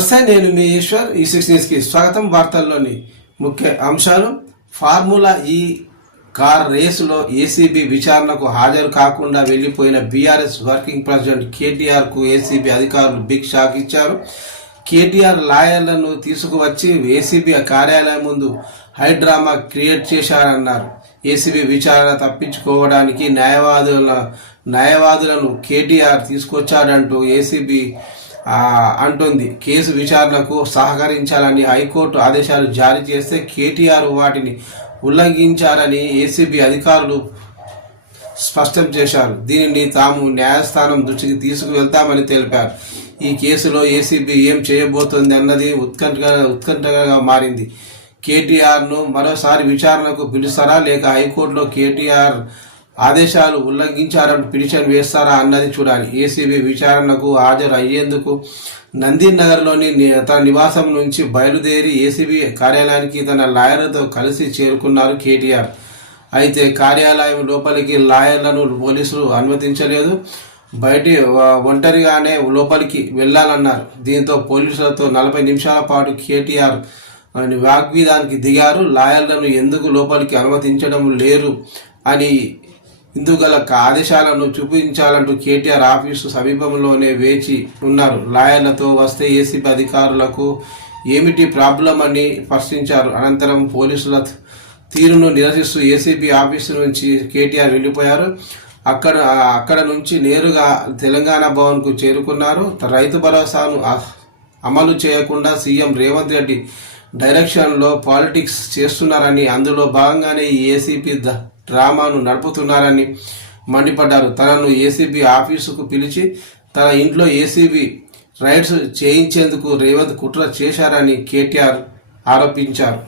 నమస్తే, నేను మీ ఈశ్వర్. ఈ6 న్యూస్కి స్వాగతం. వార్తల్లోని ముఖ్య అంశాలు: ఫార్ములా ఈ కార్ రేసులో ఏసీబీ విచారణకు హాజరు కాకుండా వెళ్లిపోయిన బీఆర్ఎస్ వర్కింగ్ ప్రెసిడెంట్ కేటీఆర్కు ఏసీబీ అధికారులు బిగ్ షాక్ ఇచ్చారు. కేటీఆర్ లాయర్లను తీసుకువచ్చి ఏసీబీ కార్యాలయం ముందు హైడ్రామా క్రియేట్ చేశారన్నారు. ఏసీబీ విచారణ తప్పించుకోవడానికి న్యాయవాదులను కేటీఆర్ తీసుకొచ్చాడంటూ ఏసీబీ అంటుంది. కేసు విచారణకు సహకరించాలని హైకోర్టు ఆదేశాలు జారీ చేస్తే కేటీఆర్ వాటిని ఉల్లంఘించారని ఏసీబీ అధికారులు స్పష్టం చేశారు. దీనిని తాము న్యాయస్థానం దృష్టికి తీసుకువెళ్తామని తెలిపారు. ఈ కేసులో ఏసీబీ ఏం చేయబోతోంది అన్నది ఉత్కంఠగా మారింది. కేటీఆర్ను మరోసారి విచారణకు పిలుస్తారా, లేక హైకోర్టులో కేటీఆర్ ఆదేశాలు ఉల్లంఘించారని పిటిషన్ వేస్తారా అన్నది చూడాలి. ఏసీబీ విచారణకు హాజరు అయ్యేందుకు నందీనగర్లోని తన నివాసం నుంచి బయలుదేరి ఏసీబీ కార్యాలయానికి తన లాయర్లతో కలిసి చేరుకున్నారు కేటీఆర్. అయితే కార్యాలయం లోపలికి లాయర్లను పోలీసులు అనుమతించలేదు. ఒంటరిగానే లోపలికి వెళ్లాలన్నారు. దీంతో పోలీసులతో 40 నిమిషాల పాటు కేటీఆర్ వాగ్వాదానికి దిగారు. లాయర్లను ఎందుకు లోపలికి అనుమతించడం లేరు అని ఇందుగల ఆదేశాలను చూపించాలంటూ కేటీఆర్ ఆఫీసు సమీపంలోనే వేచి ఉన్నారు. లాయర్లతో వస్తే ఏసీబీ అధికారులకు ఏమిటి ప్రాబ్లం అని ప్రశ్నించారు. అనంతరం పోలీసుల తీరును నిరసిస్తూ ఏసీబీ ఆఫీసు నుంచి కేటీఆర్ వెళ్ళిపోయారు. అక్కడ నుంచి నేరుగా తెలంగాణ భవన్కు చేరుకున్నారు. రైతు భరోసాను అమలు చేయకుండా సీఎం రేవంత్ రెడ్డి డైరెక్షన్లో పాలిటిక్స్ చేస్తున్నారని, అందులో భాగంగానే ఈ ఏసీబీ డ్రామాను నడుపుతున్నారని మండిపడ్డారు. తనను ఏసీబీ ఆఫీసుకు పిలిచి తన ఇంట్లో ఏసీబీ రైడ్స్ చేయించేందుకు రేవంత్ కుట్ర చేశారని కేటీఆర్ ఆరోపించారు.